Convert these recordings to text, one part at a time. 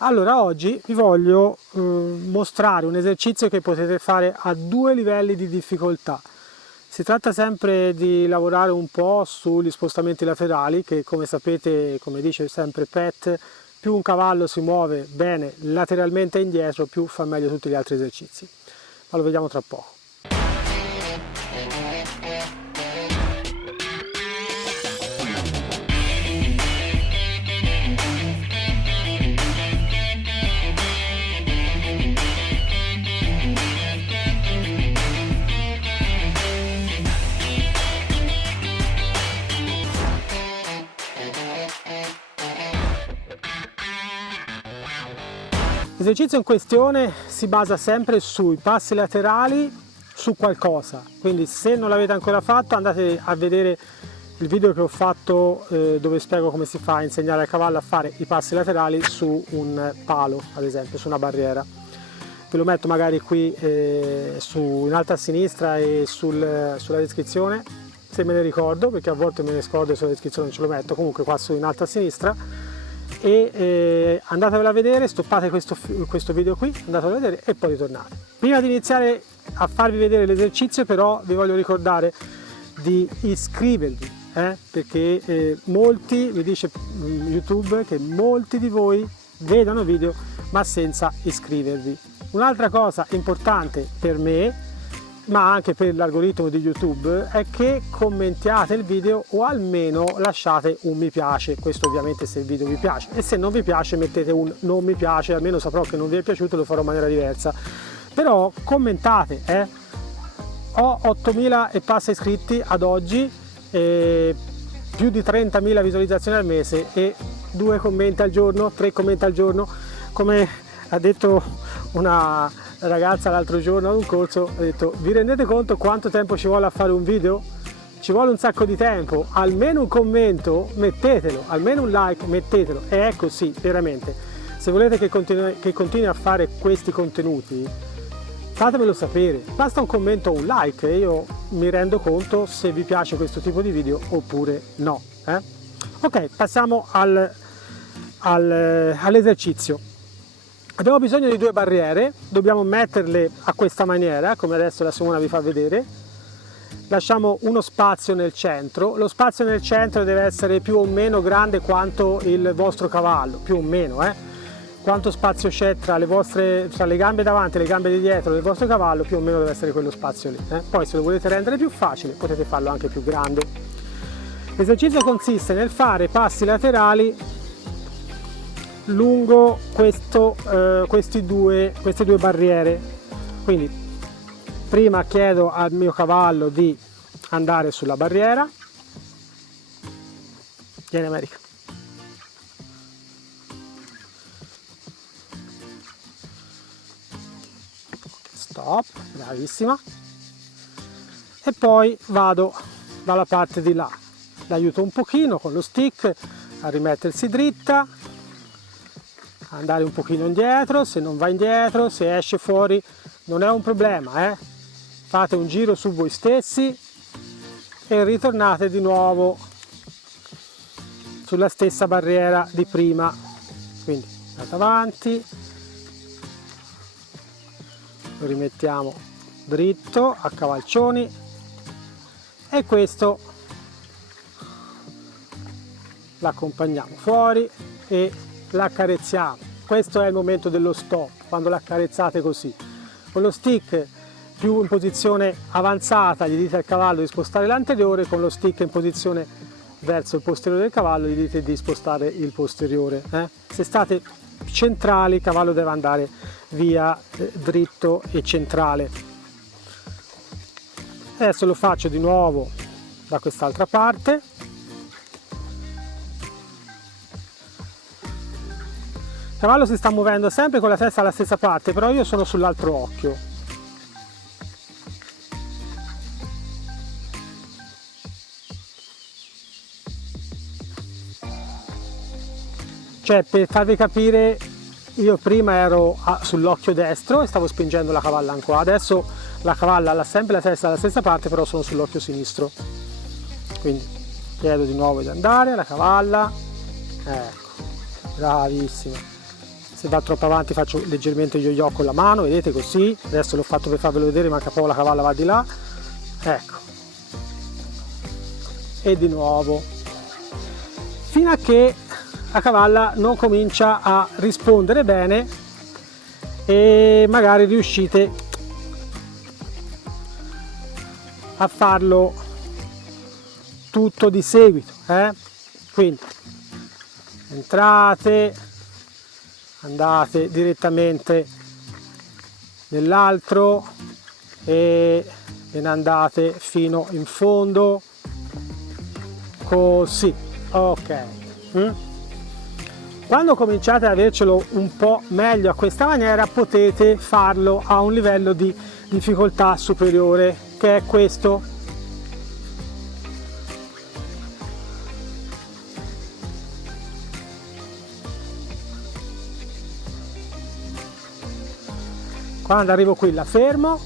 Allora, oggi vi voglio mostrare un esercizio che potete fare a 2 livelli di difficoltà. Si tratta sempre di lavorare un po' sugli spostamenti laterali che, come sapete, come dice sempre Pat, più un cavallo si muove bene lateralmente e indietro, più fa meglio tutti gli altri esercizi. Ma lo vediamo tra poco. L'esercizio in questione si basa sempre sui passi laterali su qualcosa, quindi se non l'avete ancora fatto andate a vedere il video che ho fatto dove spiego come si fa a insegnare al cavallo a fare i passi laterali su un palo, ad esempio, su una barriera. Ve lo metto magari qui in alto a sinistra e sulla descrizione, se me ne ricordo, perché a volte me ne scordo e sulla descrizione non ce lo metto, comunque qua su in alto a sinistra. E andatevela a vedere, stoppate questo video qui, andatevela a vedere e poi ritornate. Prima di iniziare a farvi vedere l'esercizio però vi voglio ricordare di iscrivervi, perché molti, mi dice YouTube che molti di voi vedono video ma senza iscrivervi. Un'altra cosa importante per me, ma anche per l'algoritmo di YouTube, è che commentiate il video o almeno lasciate un mi piace, questo ovviamente se il video vi piace, e se non vi piace mettete un non mi piace, almeno saprò che non vi è piaciuto, lo farò in maniera diversa. Però commentate, ho 8.000 e passa iscritti ad oggi, più di 30.000 visualizzazioni al mese e 2 commenti al giorno, 3 commenti al giorno, come ha detto una ragazza l'altro giorno ad un corso, ha detto: vi rendete conto quanto tempo ci vuole a fare un video? Ci vuole un sacco di tempo, almeno un commento mettetelo, almeno un like mettetelo, e è così veramente. Se volete che continui a fare questi contenuti, fatemelo sapere, basta un commento o un like e io mi rendo conto se vi piace questo tipo di video oppure no. Ok, passiamo all'esercizio. Abbiamo bisogno di 2 barriere, dobbiamo metterle a questa maniera, come adesso la Simona vi fa vedere. Lasciamo uno spazio nel centro, lo spazio nel centro deve essere più o meno grande quanto il vostro cavallo, più o meno, Quanto spazio c'è tra le gambe davanti e le gambe di dietro del vostro cavallo, più o meno deve essere quello spazio lì. Poi se lo volete rendere più facile potete farlo anche più grande. L'esercizio consiste nel fare passi laterali lungo queste due barriere. Quindi prima chiedo al mio cavallo di andare sulla barriera. Vieni America. Stop, bravissima. E poi vado dalla parte di là, l'aiuto un pochino con lo stick a rimettersi dritta, andare un pochino indietro, se non va indietro, se esce fuori non è un problema, Fate un giro su voi stessi e ritornate di nuovo sulla stessa barriera di prima. Quindi andate avanti, lo rimettiamo dritto a cavalcioni e questo l'accompagniamo fuori e l'accarezziamo. Questo è il momento dello stop, quando l'accarezzate così. Con lo stick più in posizione avanzata gli dite al cavallo di spostare l'anteriore, con lo stick in posizione verso il posteriore del cavallo gli dite di spostare il posteriore. Se state centrali il cavallo deve andare via dritto e centrale. Adesso lo faccio di nuovo da quest'altra parte. Il cavallo si sta muovendo sempre con la testa alla stessa parte, però io sono sull'altro occhio. Cioè, per farvi capire, io prima ero sull'occhio destro e stavo spingendo la cavalla in qua, adesso la cavalla ha sempre la testa dalla stessa parte, però sono sull'occhio sinistro. Quindi chiedo di nuovo di andare, la cavalla, ecco, bravissima. se va troppo avanti faccio leggermente yo-yo con la mano, vedete, così. Adesso l'ho fatto per farvelo vedere, manca poco, la cavalla va di là, ecco, e di nuovo, fino a che la cavalla non comincia a rispondere bene e magari riuscite a farlo tutto di seguito, quindi entrate, andate direttamente nell'altro e ve ne andate fino in fondo, così, ok. Quando cominciate ad avercelo un po' meglio a questa maniera, potete farlo a un livello di difficoltà superiore, che è questo. Quando arrivo qui la fermo,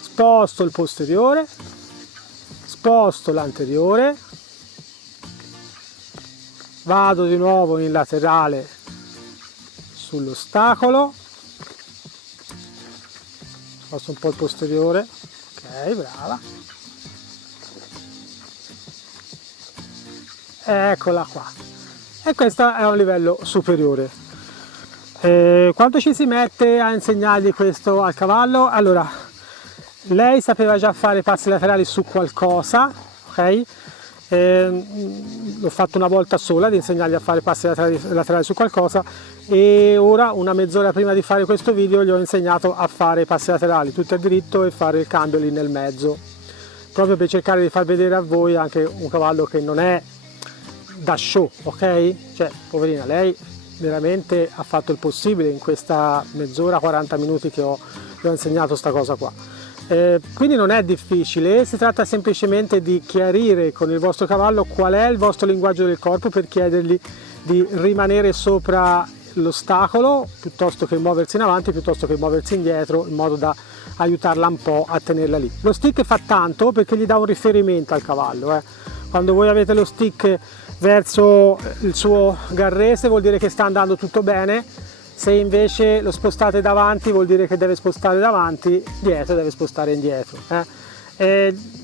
sposto il posteriore, sposto l'anteriore, vado di nuovo in laterale sull'ostacolo, sposto un po' il posteriore, ok, brava, eccola qua, e questo è un livello superiore. Quanto ci si mette a insegnargli questo al cavallo? Allora, lei sapeva già fare passi laterali su qualcosa, ok? L'ho fatto una volta sola di insegnargli a fare passi laterali su qualcosa, e ora, una mezz'ora prima di fare questo video, gli ho insegnato a fare passi laterali tutti a diritto e fare il cambio lì nel mezzo, proprio per cercare di far vedere a voi anche un cavallo che non è da show, ok? Cioè, poverina, lei veramente ha fatto il possibile in questa mezz'ora, 40 minuti che le ho insegnato sta cosa qua. Quindi non è difficile, si tratta semplicemente di chiarire con il vostro cavallo qual è il vostro linguaggio del corpo, per chiedergli di rimanere sopra l'ostacolo piuttosto che muoversi in avanti, piuttosto che muoversi indietro, in modo da aiutarla un po' a tenerla lì. Lo stick fa tanto perché gli dà un riferimento al cavallo. Quando voi avete lo stick verso il suo garrese vuol dire che sta andando tutto bene, se invece lo spostate davanti vuol dire che deve spostare davanti, dietro deve spostare indietro.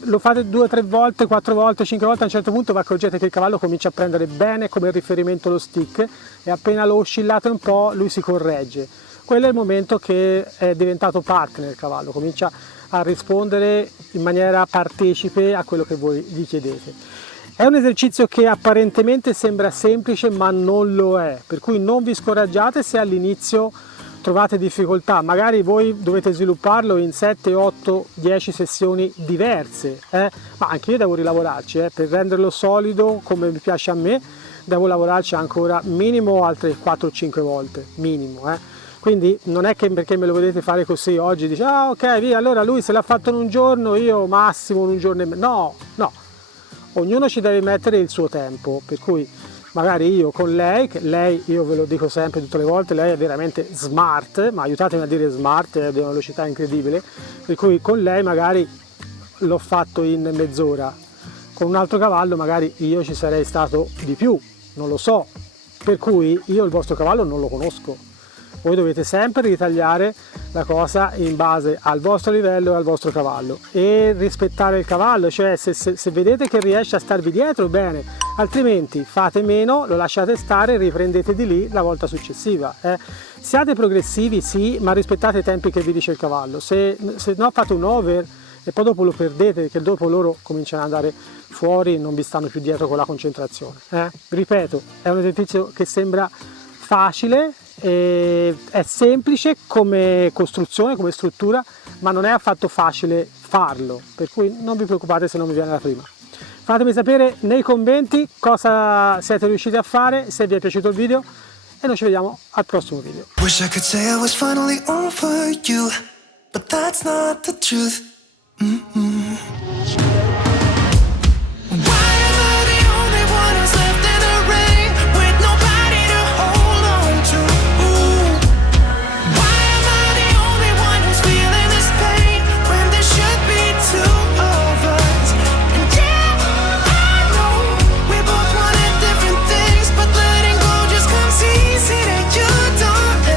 Lo fate 2, 3 volte, 4 volte, 5 volte, a un certo punto vi accorgete che il cavallo comincia a prendere bene come riferimento lo stick, e appena lo oscillate un po' lui si corregge. Quello è il momento che è diventato partner il cavallo, comincia a rispondere in maniera partecipe a quello che voi gli chiedete. È un esercizio che apparentemente sembra semplice, ma non lo è, per cui non vi scoraggiate se all'inizio trovate difficoltà. Magari voi dovete svilupparlo in 7, 8, 10 sessioni diverse, ma anche io devo rilavorarci, per renderlo solido come mi piace a me, devo lavorarci ancora minimo altre 4-5 volte, minimo. Quindi non è che perché me lo vedete fare così oggi dice ah ok via, allora lui se l'ha fatto in un giorno, io massimo in un giorno e mezzo. No, no. Ognuno ci deve mettere il suo tempo, per cui magari io con lei, che lei, io ve lo dico sempre tutte le volte, lei è veramente smart, ma aiutatemi a dire smart, è di una velocità incredibile, per cui con lei magari l'ho fatto in mezz'ora, con un altro cavallo magari io ci sarei stato di più, non lo so, per cui io il vostro cavallo non lo conosco. Voi dovete sempre ritagliare la cosa in base al vostro livello e al vostro cavallo, e rispettare il cavallo, cioè se vedete che riesce a starvi dietro, bene, altrimenti fate meno, lo lasciate stare e riprendete di lì la volta successiva. Siate progressivi sì, ma rispettate i tempi che vi dice il cavallo, se no fate un over e poi dopo lo perdete, perché dopo loro cominciano ad andare fuori e non vi stanno più dietro con la concentrazione. Ripeto, è un esercizio che sembra facile, è semplice come costruzione, come struttura, ma non è affatto facile farlo, per cui non vi preoccupate se non vi viene la prima. Fatemi sapere nei commenti cosa siete riusciti a fare, se vi è piaciuto il video, e noi ci vediamo al prossimo video. Wish I could say I was finally over you, but that's not the truth.